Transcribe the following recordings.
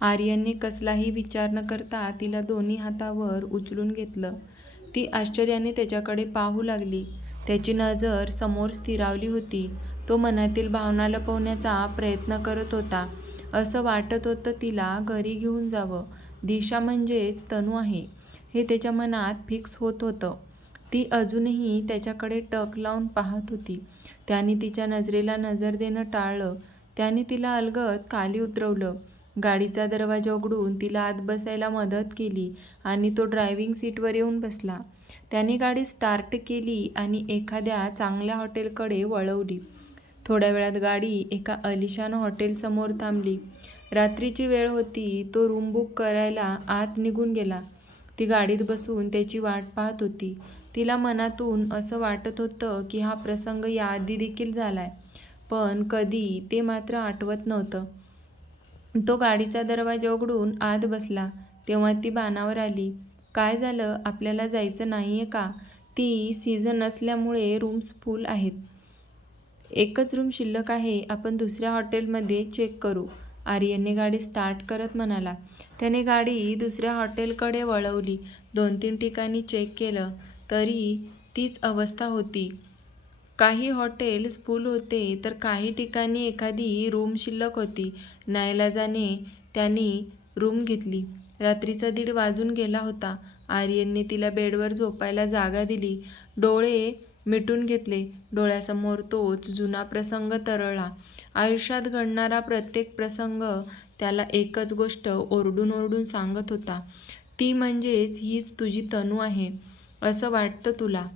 आर्यनने कसलाही विचार न करता तिला दोन्ही हातावर उचलून घेतलं. ती आश्चर्याने त्याच्याकडे पाहू लागली. त्याची नजर समोर स्थिरावली होती. तो मनातील भावना लपवण्याचा प्रयत्न करत होता. असं वाटत होतं तिला घरी घेऊन जावं. दिशा म्हणजेच तनू आहे, हे त्याच्या मनात फिक्स होत होतं. ती अजूनही त्याच्याकडे टक लावून पाहत होती. त्याने तिच्या नजरेला नजर देणं टाळलं. त्याने तिला अलगद खाली उतरवलं. गाडीचा दरवाजा उघडून तिला आत बसायला मदत केली आणि तो ड्रायव्हिंग सीटवर येऊन बसला. त्याने गाडी स्टार्ट केली आणि एखाद्या चांगल्या हॉटेलकडे वळवली. थोड्या वेळात गाडी एका अलिशान हॉटेलसमोर थांबली. रात्रीची वेळ होती. तो रूम बुक करायला आत निघून गेला. ती गाडीत बसून त्याची वाट पाहत होती. तिला मनातून असं वाटत होतं की हा प्रसंग याआधी देखील झालाय, पण कधी ते मात्र आठवत नव्हतं. तो गाडीचा दरवाजा उघडून आत बसला तेव्हा ती बाणावर आली. काय झालं? आपल्याला जायचं नाही आहे का? ती सीझन असल्यामुळे रूम्स फुल आहेत. एकच रूम शिल्लक आहे. आपण दुसऱ्या हॉटेलमध्ये चेक करू, आर्यनने गाडी स्टार्ट करत म्हणाला. त्याने गाडी दुसऱ्या हॉटेलकडे वळवली. दोन-तीन ठिकाणी चेक केलं, तरी तीच अवस्था होती. काही हॉटेल्स फुल होते तर काही ठिकाणी एखादी रूम शिल्लक होती. नाईलाजाने त्याने रूम घेतली. रात्रीचा दीड वाजून गेला होता. आर्यनने तिला बेडवर झोपायला जागा दिली. डोळे मिटून घेतले. डोळ्यासमोर तोच जुना प्रसंग तरळला. आयुष्यात घडणारा प्रत्येक प्रसंग त्याला एकच गोष्ट ओरडून ओरडून सांगत होता, ती म्हणजेच हीच तुझी तनू आहे, असं वाटतं तुला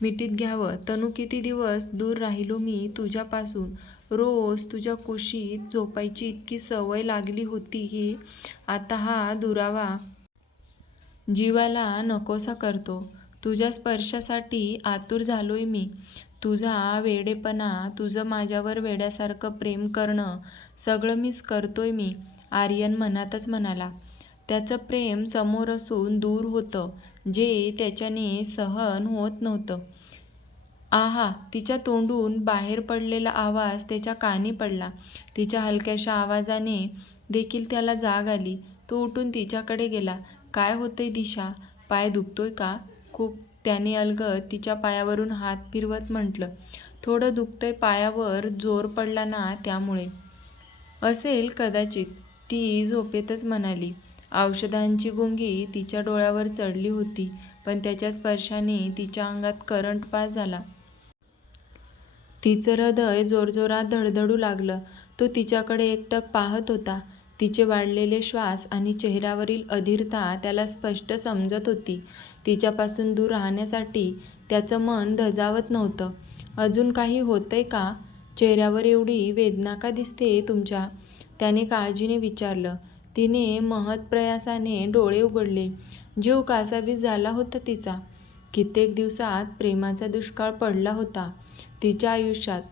मिठीत घ्यावं. तनू किती दिवस दूर राहिलो मी तुझ्यापासून. रोज तुझ्या कुशीत झोपायची इतकी सवय लागली होती की आता हा दुरावा जीवाला नकोसा करतो. तुझ्या स्पर्शासाठी आतुर झालोय मी. तुझा वेडेपणा, तुझं माझ्यावर वेड्यासारखं प्रेम करणं सगळं मिस करतोय मी, आर्यन मनातच म्हणाला. त्याचं प्रेम समोर असून दूर होतं, जे त्याच्याने सहन होत नव्हतं. आहा तिच्या तोंडून बाहेर पडलेला आवाज त्याच्या कानी पडला. तिच्या हलक्याशा आवाजाने देखील त्याला जाग आली. तो उठून तिच्याकडे गेला. काय होतंय दिशा? पाय दुखतोय का खूप? त्याने अलगद तिच्या पायावरून हात फिरवत म्हटलं. थोडं दुखतंय पायावर जोर पडला ना त्यामुळे. असेल कदाचित, ती झोपेतच म्हणाली. औषधांची गुंगी तिच्या डोळ्यावर चढली होती, पण त्याच्या स्पर्शाने तिच्या अंगात करंट पास झाला. तिचं हृदय जोरजोरात धडधडू लागलं. तो तिच्याकडे एकटक पाहत होता. तिचे वाढलेले श्वास आणि चेहऱ्यावरील अधीरता त्याला स्पष्ट समजत होती. तिच्यापासून दूर राहण्यासाठी त्याचं मन धजावत नव्हतं. अजून काही होतंय का? चेहऱ्यावर एवढी वेदना का दिसते तुमच्या? त्याने काळजीने विचारलं. तिने महत्प्रयासाने डोळे उघडले. जीव कासावीस झाला होता तिचा. कित्येक दिवसात प्रेमाचा दुष्काळ पडला होता तिच्या आयुष्यात.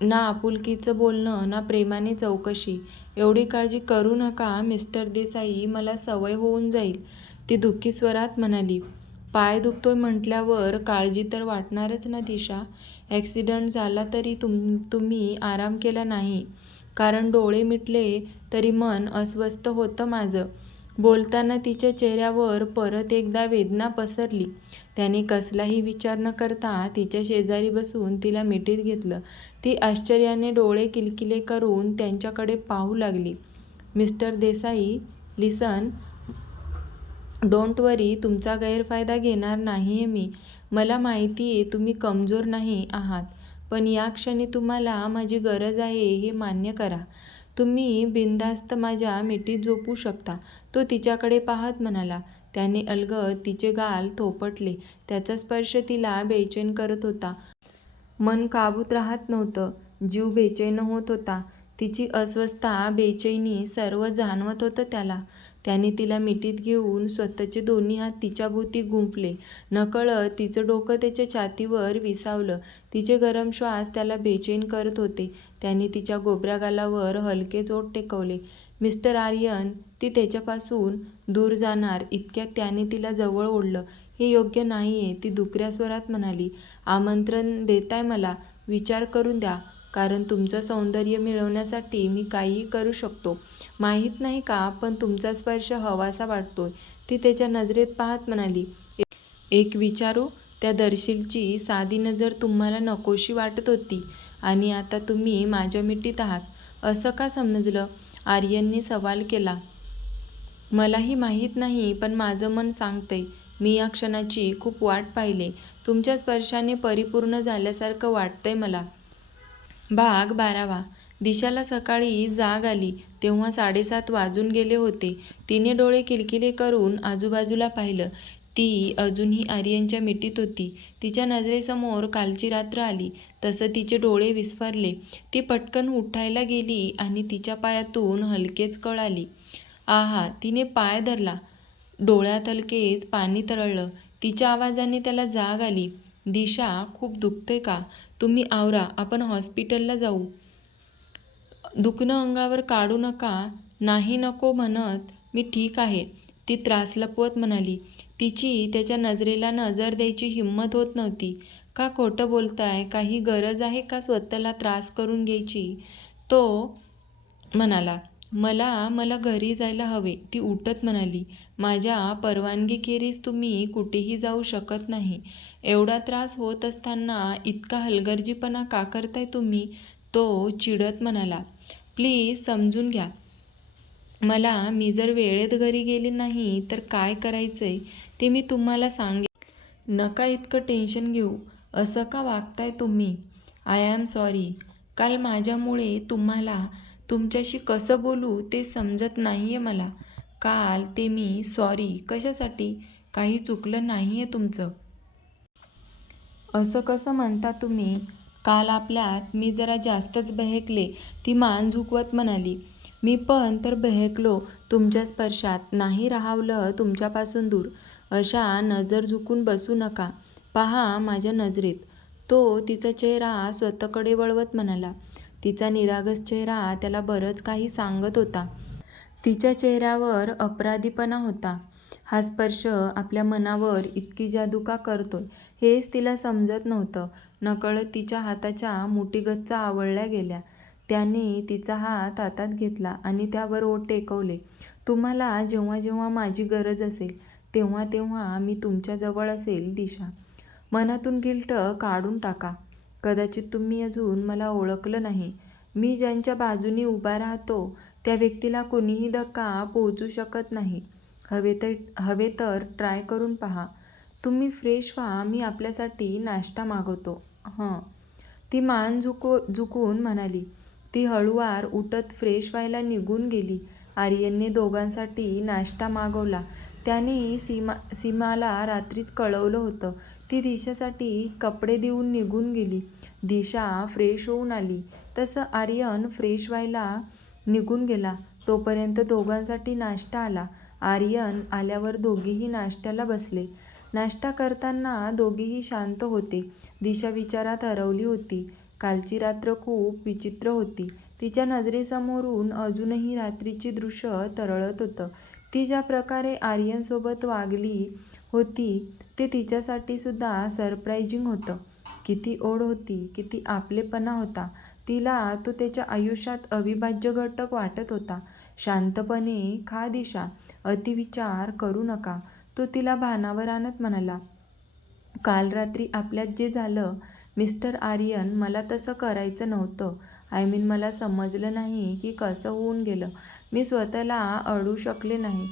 ना आपुलकीचं बोलणं ना प्रेमाने चौकशी. एवढी काळजी करू नका मिस्टर देसाई, मला सवय होऊन जाईल, ती दुःखी स्वरात म्हणाली. पाय दुखतोय म्हटल्यावर काळजी तर वाटणारच ना दिशा? ॲक्सिडंट झाला तरी तुम तुम्ही आराम केला नाही, कारण डोळे मिटले तरी मन अस्वस्थ होतं माझं. बोलताना तिच्या चेहऱ्यावर परत एकदा वेदना पसरली. त्याने कसलाही विचार न करता तिच्या शेजारी बसून तिला मिठीत घेतलं. ती आश्चर्याने डोळे किलकिले करून त्याच्याकडे पाहू लागली. Mister Desai, listen. Don't worry, तुमचा गैरफायदा घेणार नाहीये मी. मला माहितीये तुम्ही कमजोर नाही आहात, पण या क्षणी तुम्हाला माझी गरज आहे हे मान्य करा. तुम्ही बिनधास्त माझ्या मिठीत झोपू शकता, तो तिच्याकडे पाहत म्हणाला. त्याने अलगद तिचे गाल थोपटले. त्याचा स्पर्श तिला बेचैन करत होता. मन काबूत राहत नव्हतं. जीव बेचैन होत होता. तिची अस्वस्थता, बेचैनी सर्व जाणवत होतं त्याला. त्याने तिला मिठीत घेऊन स्वतःचे दोन्ही हात तिच्याभोवती गुंफले. नकळत तिचं डोकं त्याच्या छातीवर विसावलं. तिचे गरम श्वास त्याला बेचैन करत होते. त्याने तिच्या गोबऱ्या गालावर हलके ओठ टेकवले. मिस्टर आर्यन, ती त्याच्यापासून दूर जाणार इतक्यात त्याने तिला जवळ ओढलं. हे योग्य नाहीये, ती दुकऱ्या स्वरात म्हणाली. आमंत्रण देताय मला? विचार करून द्या. कारण तुमचं सौंदर्य मिळवण्यासाठी मी काहीही करू शकतो. माहीत नाही का पण तुमचा स्पर्श हवासा वाटतोय. ती त्याच्या नजरेत पाहत म्हणाली एक विचारू त्या दर्शीलची साधी नजर तुम्हाला नकोशी वाटत होती आणि आता तुम्ही माझ्या मिठीत आहात. असं का समजलं? आर्यनने सवाल केला. मलाही माहीत नाही पण माझं मन सांगतंय. मी या क्षणाची खूप वाट पाहिले. तुमच्या स्पर्शाने परिपूर्ण झाल्यासारखं वाटतंय मला. भाग बारावा. दिशाला सकाळी जाग आली. तेव्हा साडेसात वाजून गेले होते. तिने डोळे किलकिले करून आजूबाजूला पाहिलं. ती अजूनही आर्यनच्या मिठीत होती. तिच्या नजरेसमोर कालची रात्र आली. तसं तिचे डोळे विस्फारले. ती पटकन उठायला गेली आणि तिच्या पायातून हलकेच कळ आली. आहा तिने पाय धरला. डोळ्यात हलकेच पाणी तरळलं. तिच्या आवाजाने त्याला जाग आली. दिशा खूप दुखते का? तुम्ही आवरा आपण हॉस्पिटलला जाऊ. दुखणं अंगावर काढू नका. नाही नको म्हणत. मी ठीक आहे. ती त्रास लपवत म्हणाली. तिची त्याच्या नजरेला नजर द्यायची हिंमत होत नव्हती. का खोटं बोलताय? काही गरज आहे का स्वतःला त्रास करून घ्यायची? तो म्हणाला. मला मला घरी जायला हवे. ती उठत म्हणाली माझ्या परवानगीखेरीज तुम्ही कुठेही जाऊ शकत नाही. एवढा त्रास होत असताना इतका हलगर्जीपणा का करताय तुम्ही? तो चिडत म्हणाला प्लीज समजून घ्या. मला मी जर वेळेत घरी गेले नाही तर काय करायचंय ते मी तुम्हाला सांगेन. नका इतकं टेन्शन घेऊ. असं का वागताय तुम्ही? I am sorry. काल माझ्यामुळे तुम्हाला तुमच्याशी कसं बोलू ते समजत नाही आहे मला. काल ते मी सॉरी कशासाठी? काही चुकलं नाही आहे तुमचं. असं कसं म्हणता तुम्ही? काल आपल्यात मी जरा जास्तच बहेकले ती मान झुकवत म्हणाली. मी पण तर बहेकलो तुमच्या स्पर्शात नाही राहावलं तुमच्यापासून दूर. अशा नजर झुकून बसू नका. पहा माझ्या नजरेत. तो तिचा चेहरा स्वतःकडे वळवत म्हणाला. तिचा निरागस चेहरा त्याला बरंच काही सांगत होता. तिच्या चेहऱ्यावर अपराधीपणा होता. हा स्पर्श आपल्या मनावर इतकी जादू का करतोय हेच तिला समजत नव्हतं. नकळत तिच्या हाताच्या मुठीगच्चा आवळल्या गेल्या. त्याने तिचा हात हातात घेतला आणि त्यावर ओठ टेकवले. तुम्हाला जेव्हा जेव्हा माझी गरज असेल तेव्हा तेव्हा मी तुमच्याजवळ असेल दिशा. मनातून गिल्ट काढून टाका. कदाचित तुम्ही अजून मला ओळखलं नाही. मी ज्यांच्या बाजूनी उभा राहतो त्या व्यक्तीला कोणीही धक्का पोहोचू शकत नाही. हवे तर हवे तर ट्राय करून पहा. तुम्ही फ्रेश व्हा मी आपल्यासाठी नाश्ता मागवतो. हं. ती मान झुको झुकून म्हणाली. ती हळूवार उठत फ्रेश व्हायला निघून गेली. आर्यनने दोघांसाठी नाश्ता मागवला. त्याने सीमा सीमाला रात्रीच कळवलं होतं. ती दिशासाठी कपडे देऊन निघून गेली. दिशा फ्रेश होऊन आली. तसं आर्यन फ्रेश व्हायला निघून गेला. तोपर्यंत दोघांसाठी नाश्ता आला. आर्यन आल्यावर दोघीही नाश्त्याला बसले. नाश्ता करताना दोघीही शांत होते. दिशा विचारात हरवली होती. कालची रात्र खूप विचित्र होती. तिच्या नजरेसमोरून अजूनही रात्रीची दृश्य तरळत होतं. ती ज्या प्रकारे आर्यनसोबत वागली होती ते तिच्यासाठी सुद्धा सरप्रायझिंग होतं. किती ओढ होती किती आपलेपणा होता. तिला तो त्याच्या आयुष्यात अविभाज्य घटक वाटत होता. शांतपणे खा दिशा अतिविचार करू नका तो तिला भानावर आणत म्हणाला. काल रात्री आपल्यात जे झालं मिस्टर आर्यन मला तसं करायचं नव्हतं. आय मीन मला समजलं नाही की कसं होऊन गेलं. मी स्वतःला अडू शकले नाही.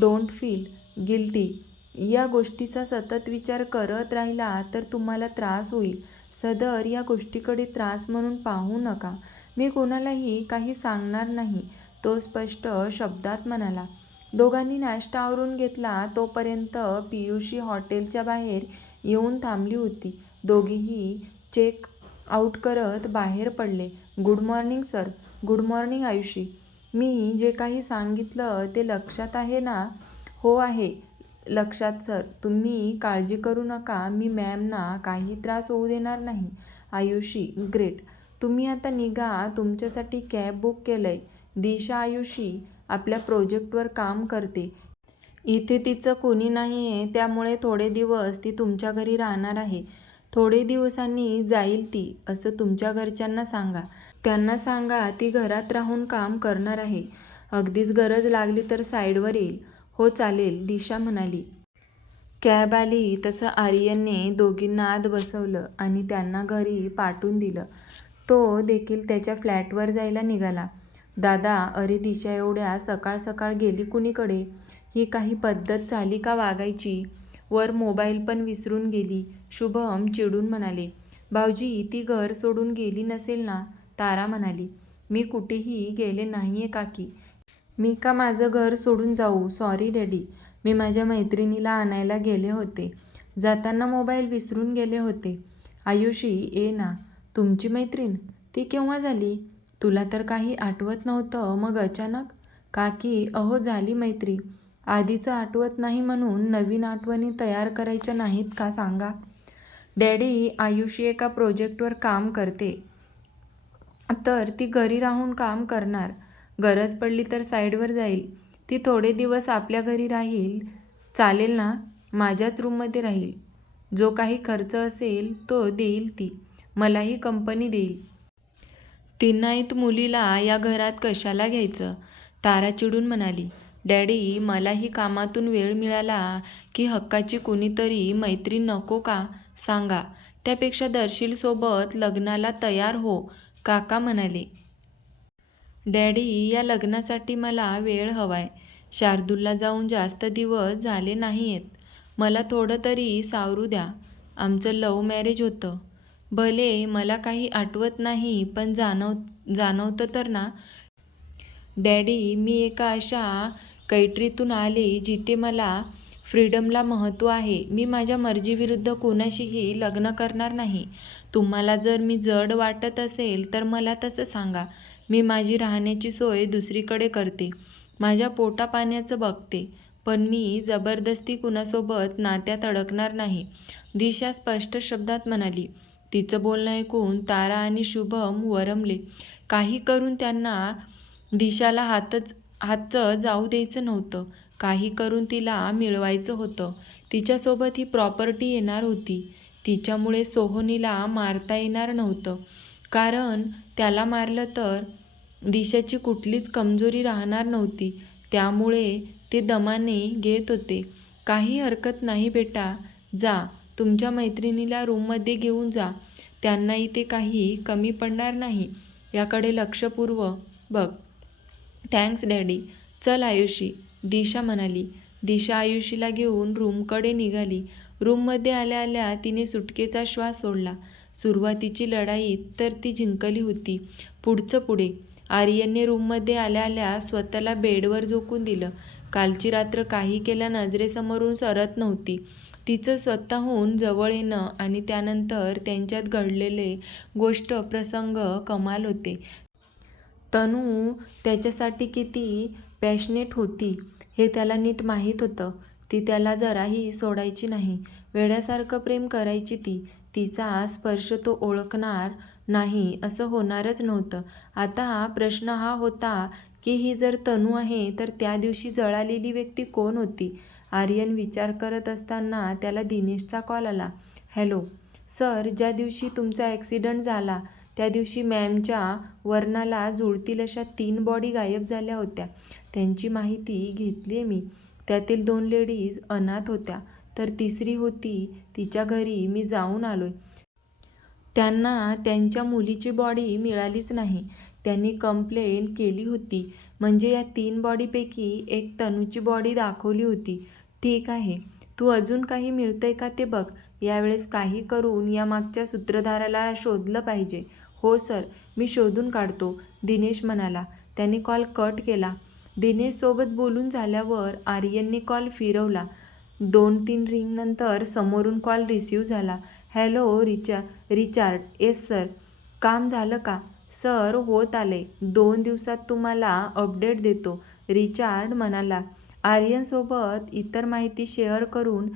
Don't feel guilty. या गोष्टीचा सतत विचार करत राहिला तर तुम्हाला त्रास होईल. सदर या गोष्टीकडे त्रास म्हणून पाहू नका. मी कोणालाही काही सांगणार नाही तो स्पष्ट शब्दात म्हणाला. दोघांनी नाश्ता आवरून घेतला तोपर्यंत पियुषी हॉटेलच्या बाहेर येऊन थांबली होती. दोघीही चेक आऊट करत बाहेर पडले. Good morning sir good morning Ayushi. मी जे काही सांगितलं ते लक्षात आहे ना? हो आहे. लक्षात सर तुम्ही काळजी करू नका. मी मॅमना काही त्रास होऊ देणार नाही. आयुषी ग्रेट तुम्ही आता निघा. तुमच्यासाठी कॅब बुक केलं आहे दिशा आयुषी आपल्या प्रोजेक्टवर काम करते. इथे तिचं कोणी नाही आहे त्यामुळे थोडे दिवस ती तुमच्या घरी राहणार आहे. थोडे दिवसांनी जाईल ती असं तुमच्या घरच्यांना सांगा. त्यांना सांगा ती घरात राहून काम करणार आहे. अगदीच गरज लागली तर साईडवर येईल. हो चालेल दिशा म्हणाली. कॅब आली तसं आर्यनने दोघींना आत बसवलं आणि त्यांना घरी पाठवून दिलं. तो देखील त्याच्या फ्लॅटवर जायला निघाला. दादा अरे दिशा एवढ्या सकाळ सकाळ गेली कुणीकडे? ही काही पद्धत झाली का वागायची वर मोबाईल पण विसरून गेली. शुभम चिडून म्हणाले भाऊजी ती घर सोडून गेली नसेल ना? तारा म्हणाली मी कुठेही गेले नाहीये काकी. मी का माझं घर सोडून जाऊ? सॉरी डॅडी मी माझ्या मैत्रिणीला आणायला गेले होते. जाताना मोबाईल विसरून गेले होते. आयुषी ये ना तुमची मैत्रीण? ती केव्हा झाली? तुला तर काही आठवत नव्हतं मग अचानक? काकी अहो झाली मैत्री. आधीचं आठवत नाही म्हणून नवीन आठवणी तयार करायच्या नाहीत का सांगा? डॅडी आयुषी एका प्रोजेक्टवर काम करते. तर ती घरी राहून काम करणार. गरज पडली तर साईडवर जाईल. ती थोडे दिवस आपल्या घरी राहील. चालेल ना? माझ्याच रूममध्ये राहील. जो काही खर्च असेल तो देईल ती. मलाही कंपनी देईल. तिन्हाईत मुलीला या घरात कशाला घ्यायचं? तारा चिडून म्हणाली. डॅडी मलाही कामातून वेळ मिळाला की हक्काची कुणीतरी मैत्रीण नको का? सांगा त्यापेक्षा दर्शीलसोबत लग्नाला तयार हो काका म्हणाले. डॅडी या लग्नासाठी मला वेळ हवाय. शार्दूलला जाऊन जास्त दिवस झाले नाही आहेत मला थोडं तरी सावरू द्या. आमचं लव मॅरेज होतं. भले मला काही आठवत नाही पण जाणव जाणवतं तर ना? डॅडी मी एका अशा कैटरीतून आले जिथे मला फ्रीडमला महत्त्व आहे. मी माझ्या मर्जीविरुद्ध कोणाशीही लग्न करणार नाही. तुम्हाला जर मी जड वाटत असेल तर मला तसं सांगा. मी माझी राहण्याची सोय दुसरीकडे करते. माझ्या पोटापाण्याचं बघते. पण मी जबरदस्ती कुणासोबत नात्यात अडकणार नाही. दिशा स्पष्ट शब्दात म्हणाली. तिचं बोलणं ऐकून तारा आणि शुभम वरमले. काही करून त्यांना दिशाला हातच हातचं जाऊ द्यायचं नव्हतं. काही करून तिला मिळवायचं होतं. तिच्यासोबत ही प्रॉपर्टी येणार होती. तिच्यामुळे सोहोनीला मारता येणार नव्हतं. कारण त्याला मारलं तर दिशाची कुठलीच कमजोरी राहणार नव्हती. त्यामुळे ते दमाने घेत होते. काही हरकत नाही बेटा. जा. तुमच्या मैत्रिणीला रूममध्ये घेऊन जा. त्यांना इथे काही कमी पडणार नाही. याकडे लक्षपूर्व बघ. थँक्स डॅडी चल आयुषी. दिशा म्हणाली. दिशा आयुषीला घेऊन रूमकडे निघाली. रूममध्ये आल्या आल्या तिने सुटकेचा श्वास सोडला. सुरुवातीची लढाई तर ती जिंकली होती. पुढचं पुढे. आर्यनने रूममध्ये आल्या आल्या स्वतःला बेडवर झोकून दिलं. कालची रात्र काही केल्या नजरेसमोरून सरत नव्हती. तिचं स्वतःहून जवळ येणं आणि त्यानंतर त्यांच्यात घडलेले गोष्ट प्रसंग कमाल होते. तनू त्याच्यासाठी किती पॅशनेट होती. हे त्याला नीट माहीत होतं. ती त्याला जराही सोडायची नाही. वेड्यासारखं प्रेम करायची ती. तिचा स्पर्श तो ओळखणार नाही असं होणारच नव्हतं. आता हा प्रश्न हा होता की ही जर तनू आहे तर त्या दिवशी जळालेली व्यक्ती कोण होती? आर्यन विचार करत असताना त्याला दिनेशचा कॉल आला. हॅलो सर ज्या दिवशी तुमचा ॲक्सिडंट झाला त्या दिवशी मॅमच्या वर्णाला जुळतील अशा तीन बॉडी गायब झाल्या होत्या. त्यांची माहिती घेतली आहे मी. त्यातील दोन लेडीज अनाथ होत्या. तर तिसरी होती तिच्या घरी मी जाऊन आलोय. त्यांना त्यांच्या मुलीची बॉडी मिळालीच नाही. त्यांनी कंप्लेंट केली होती. म्हणजे या तीन बॉडीपैकी एक तनूची बॉडी दाखवली होती. ठीक आहे. तू अजून काही मिळतंय का ते बघ. यावेळेस काही करून या मागच्या सूत्रधाराला शोधलं पाहिजे. हो सर. मी शोधून काढतो दिनेश म्हणाला. त्याने कॉल कट केला. दिनेशसोबत बोलून झाल्यावर आर्यनने कॉल फिरवला. दोन तीन रिंगनंतर समोरून कॉल रिसीव झाला. Hello Richa Richard. Yes sir. काम झालं का? सर होत आले. दोन दिवसात तुम्हाला अपडेट देतो रिचार्ड म्हणाला. आर्यनसोबत इतर माहिती शेअर करून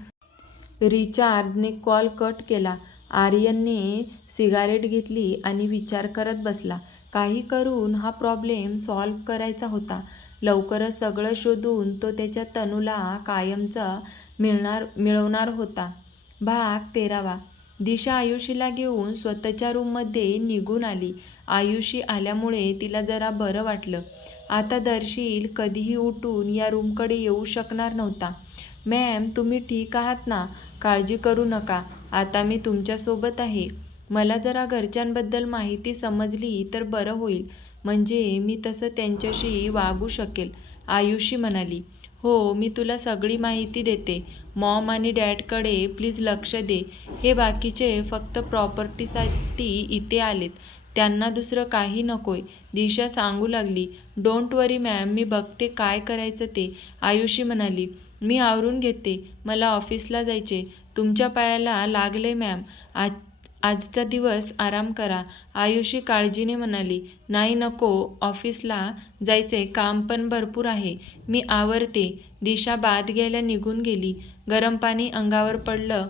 रिचार्डने कॉल कट केला. आर्यनने सिगारेट घेतली आणि विचार करत बसला. काही करून हा प्रॉब्लेम सॉल्व करायचा होता. लवकरच सगळं शोधून तो त्याच्या तनूला कायमचा मिळणार मिळवणार होता. भाग तेरावा. दिशा आयुषीला घेऊन स्वतःच्या रूममध्ये निघून आली. आयुषी आल्यामुळे तिला जरा बरं वाटलं. आता दर्शील कधीही उठून या रूमकडे येऊ शकणार नव्हता. मॅम तुम्ही ठीक आहात ना? काळजी करू नका. आता मी तुमच्यासोबत आहे. मला जरा घरच्यांबद्दल माहिती समजली तर बरं होईल. म्हणजे मी तसं त्यांच्याशी वागू शकेल आयुषी म्हणाली. हो मी तुला सगळी माहिती देते. मॉम आणि डॅडकडे प्लीज लक्ष दे. हे बाकीचे फक्त प्रॉपर्टीसाठी इथे आलेत. त्यांना दुसरं काही नकोय. दिशा सांगू लागली. डोंट वरी मॅम मी बघते काय करायचं ते. आयुषी म्हणाली. मी आवरून घेते. मला ऑफिसला जायचे. तुमच्या पायाला लागले मॅम. आज आजचा दिवस आराम करा. आयुषी काळजीने म्हणाली. नाही नको. ऑफिसला जायचे. काम पण भरपूर आहे. मी आवरते. दिशा बाद घ्यायला निघून गेली. गरम पाणी अंगावर पडलं.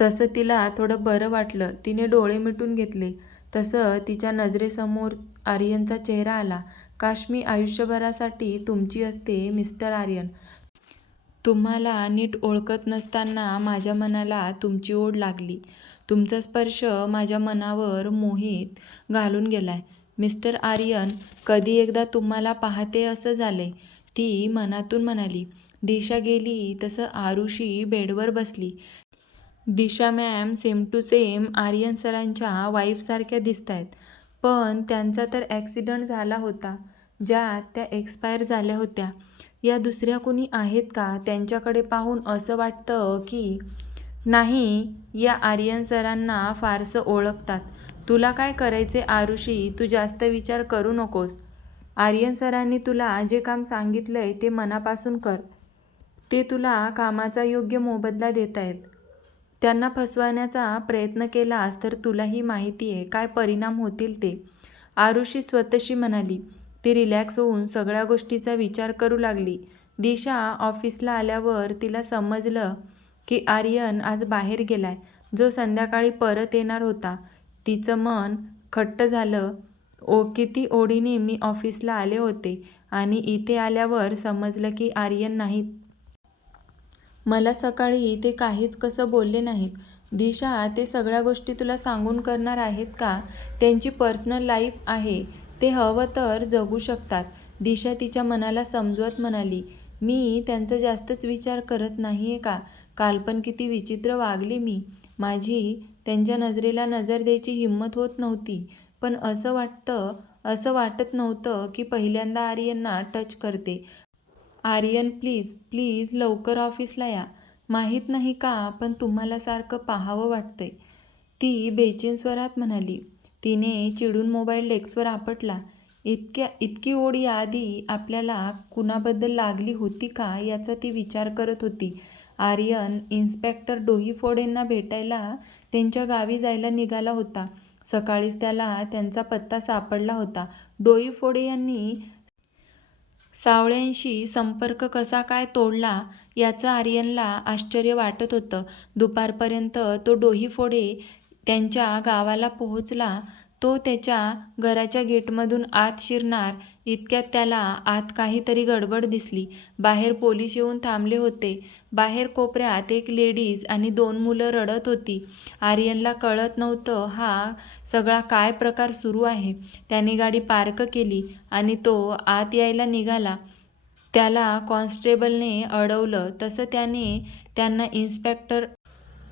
तसं तिला थोडं बरं वाटलं. तिने डोळे मिटून घेतले. तसं तिच्या नजरेसमोर आर्यनचा चेहरा आला. काश मी आयुष्यभरासाठी तुमची असते मिस्टर आर्यन. तुम्हाला नीट ओळखत नसताना माझ्या मनाला तुमची ओढ लागली. तुमचा स्पर्श माझ्या मनावर मोहित घालून गेलाय. मिस्टर आर्यन कधी एकदा तुम्हाला पाहते असं झाले ती मनातून म्हणाली. दिशा गेली तसं आरुषी बेडवर बसली. Disha ma'am same to same Aryan सरांच्या वाईफसारख्या दिसत आहेत पण त्यांचा तर ॲक्सिडंट झाला होता. ज्या त्या एक्सपायर झाल्या होत्या. या दुसऱ्या कोणी आहेत का? त्यांच्याकडे पाहून असं वाटतं की नाही या आर्यन सरांना फारसं ओळखतात. तुला काय करायचे आरुषी? तू जास्त विचार करू नकोस. आर्यन सरांनी तुला जे काम सांगितलंय ते मनापासून कर. ते तुला कामाचा योग्य मोबदला देत आहेत त्यांना फसवण्याचा प्रयत्न केलास तर तुलाही माहिती आहे काय परिणाम होतील ते. आरुषी स्वतःशी म्हणाली ती रिलॅक्स होऊन सगळ्या गोष्टीचा विचार करू लागली. दिशा ऑफिसला आल्यावर तिला समजलं की आर्यन आज बाहेर गेलाय. जो संध्याकाळी परत येणार होता. तिचं मन खट्ट झालं. ओ किती ओढीने मी ऑफिसला आले होते आणि इथे आल्यावर समजलं की आर्यन नाहीत. मला सकाळी ते काहीच कसं बोलले नाहीत. दिशा ते सगळ्या गोष्टी तुला सांगून करणार आहेत का? त्यांची पर्सनल लाईफ आहे. ते हवं तर जगू शकतात. दिशा तिच्या मनाला समजवत म्हणाली मी त्यांचा जास्तच विचार करत नाही आहे का? काल पण किती विचित्र वागले मी. माझी त्यांच्या नजरेला नजर द्यायची हिंमत होत नव्हती. पण असं वाटतं असं वाटत नव्हतं की पहिल्यांदा आर्यनना टच करते. आर्यन प्लीज प्लीज लवकर ऑफिसला या. माहीत नाही का पण तुम्हाला सारखं पाहावं वाटतंय. ती बेचैन स्वरात म्हणाली तिने चिडून मोबाईल डेस्कवर आपटला. इतक्या इतकी ओढ याआधी आपल्याला कुणाबद्दल लागली होती का याचा ती विचार करत होती. आर्यन इन्स्पेक्टर डोहीफोडेंना भेटायला त्यांच्या गावी जायला निघाला होता. सकाळीच त्याला त्यांचा पत्ता सापडला होता. डोईफोडे यांनी सावळ्यांशी संपर्क कसा काय तोडला याचं आर्यनला आश्चर्य वाटत होतं. दुपारपर्यंत तो डोहीफोडे त्यांच्या गावाला पोहोचला तो त्याच्या घराच्या गेटमधून आत शिरणार इतक्यात त्याला आत काहीतरी गडबड दिसली. बाहेर पोलीस येऊन थांबले होते. बाहेर कोपऱ्यात एक लेडीज आणि दोन मुलं रडत होती. आर्यनला कळत नव्हतं हा सगळा काय प्रकार सुरू आहे. त्याने गाडी पार्क केली आणि तो आत यायला निघाला. त्याला कॉन्स्टेबलने अडवलं. तसं त्याने त्यांना इन्स्पेक्टर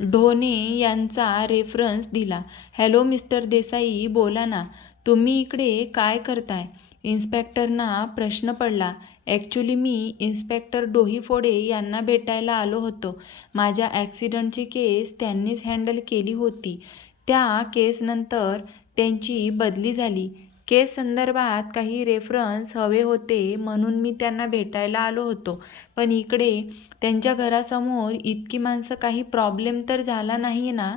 ढोणे यांचा रेफरन्स दिला. हॅलो मिस्टर देसाई बोला ना. तुम्ही इकडे काय करताय? इन्स्पेक्टरना प्रश्न पडला. ॲक्च्युली मी इन्स्पेक्टर डोहीफोडे यांना भेटायला आलो होतो. माझ्या ॲक्सिडंटची केस त्यांनीच हँडल केली होती. त्या केसनंतर त्यांची बदली झाली. केस संदर्भात काही रेफरन्स हवे होते म्हणून मी त्यांना भेटायला आलो होतो. पण इकडे त्यांच्या घरासमोर इतकी माणसं काही प्रॉब्लेम तर झाला नाही ना?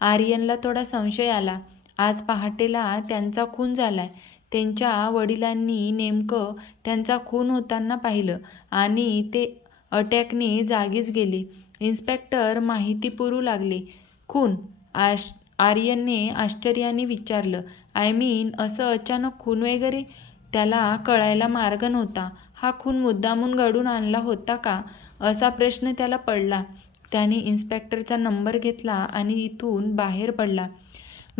आर्यनला थोडा संशय आला. आज पहाटेला त्यांचा खून झालाय. त्यांच्या वडिलांनी नेमकं त्यांचा खून होताना पाहिलं आणि ते अटॅकने जागीच गेले. इन्स्पेक्टर माहिती पुरू लागले. खून आश आर्यनने आश्चर्याने विचारलं. आय मीन असं अचानक खून वगैरे त्याला कळायला मार्ग नव्हता. हा खून मुद्दामून घडून आणला होता का? असा प्रश्न त्याला पडला. त्याने इन्स्पेक्टरचा नंबर घेतला आणि इथून बाहेर पडला.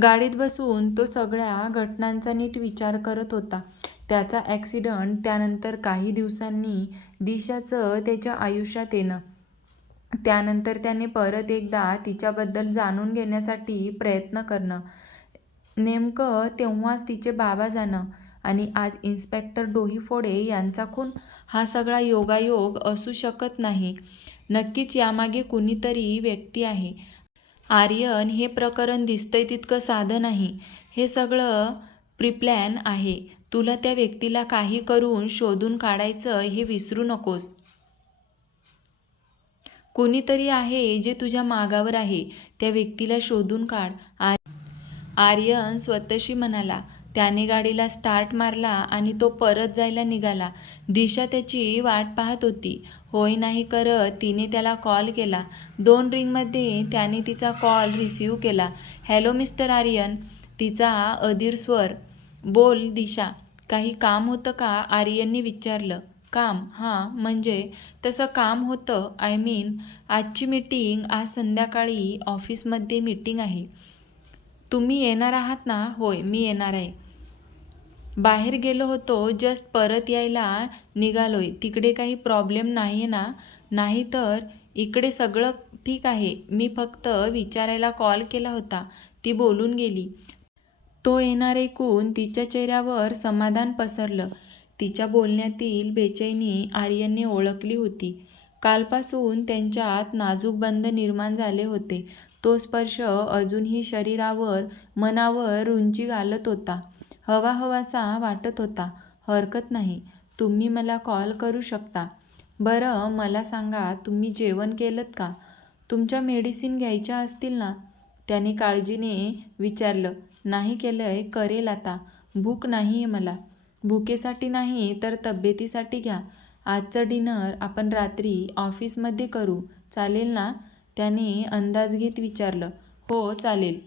गाडीत बसून तो सगळ्या घटनांचा नीट विचार करत होता. त्याचा ॲक्सिडंट, त्यानंतर काही दिवसांनी दिशाचं त्याच्या आयुष्यात येणं, त्यानंतर त्याने परत एकदा तिच्याबद्दल जाणून घेण्यासाठी प्रयत्न करणं, नेमकं तेव्हाच तिचे बाबा जाणं आणि आज इन्स्पेक्टर डोईफोडे यांचा खून. हा सगळा योगायोग असू शकत नाही. नक्कीच यामागे कुणीतरी व्यक्ती आहे. आर्यन, हे प्रकरण दिसतंय तितकं साधं नाही. हे सगळं प्रिप्लॅन आहे. तुला त्या व्यक्तीला काही करून शोधून काढायचं हे विसरू नकोस. कुणीतरी आहे जे तुझ्या मागावर आहे. त्या व्यक्तीला शोधून काढ. आर्यन स्वतःशी म्हणाला. त्याने गाडीला स्टार्ट मारला आणि तो परत जायला निघाला. दिशा त्याची वाट पाहत होती. होय नाही करत तिने त्याला कॉल केला. दोन रिंगमध्ये त्याने तिचा कॉल रिसिव्ह केला. हॅलो मिस्टर आर्यन, तिचा अधीर स्वर. बोल दिशा, काही काम होतं का आर्यनने विचारलं. काम? हां, म्हणजे तसं काम होतं. आय मीन आजची मीटिंग आज संध्याकाळी ऑफिसमध्ये मीटिंग आहे. तुम्ही येणार आहात ना? होय, मी येणार आहे. बाहेर गेलो होतो जस्ट परत यायला निघालोय. तिकडे काही प्रॉब्लेम नाही आहे ना? नाही तर इकडे सगळं ठीक आहे. मी फक्त विचारायला कॉल केला होता. ती बोलून गेली. तो येणार ऐकून तिच्या चेहऱ्यावर समाधान पसरलं. तिच्या बोलण्यातील बेचैनी आर्यनने ओळखली होती. कालपासून त्यांच्यात नाजूक बंध निर्माण झाले होते. तो स्पर्श अजूनही शरीरावर, मनावर रुंची घालत होता. हवा-हवासा वाटत होता. हरकत नाही, तुम्ही मला कॉल करू शकता. बरं मला सांगा, तुम्ही जेवण केलंत का? तुमच्या मेडिसिन घ्यायच्या असतील ना? त्याने काळजीने विचारलं. नाही केलंय, करेल आता. भूक नाही आहे मला. भुकेसाठी नाही तर तब्येतीसाठी घ्या. आजचं डिनर आपण रात्री ऑफिसमध्ये करू, चालेल ना? त्याने अंदाज घेत विचारलं. हो चालेल.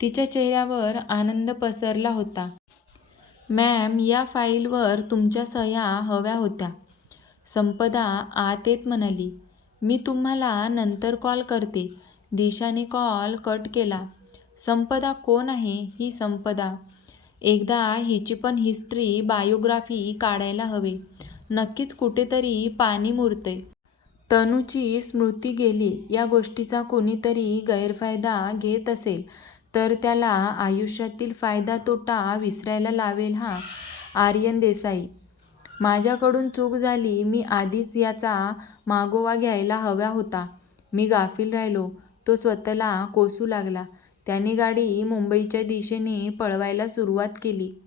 तिच्या चेहऱ्यावर आनंद पसरला होता. मॅम, या फाईलवर तुमच्या सह्या हव्या होत्या. संपदा आत येत म्हणाली. मी तुम्हाला नंतर कॉल करते. दिशाने कॉल कट केला. संपदा कोण आहे ही संपदा? एकदा हिची पण हिस्ट्री, बायोग्राफी काढायला हवे. नक्कीच कुठेतरी पाणी मुरतंय. तनूची स्मृती गेली या गोष्टीचा कोणीतरी गैरफायदा घेत असेल तर त्याला आयुष्यातील फायदा-तोटा विसरायला लावेल हा आर्यन देसाई. माझ्याकडून चूक झाली. मी आधीच याचा मागोवा घ्यायला हवा होता. मी गाफील राहिलो. तो स्वतःला कोसू लागला. त्याने गाडी मुंबईच्या दिशेने पळवायला सुरुवात केली.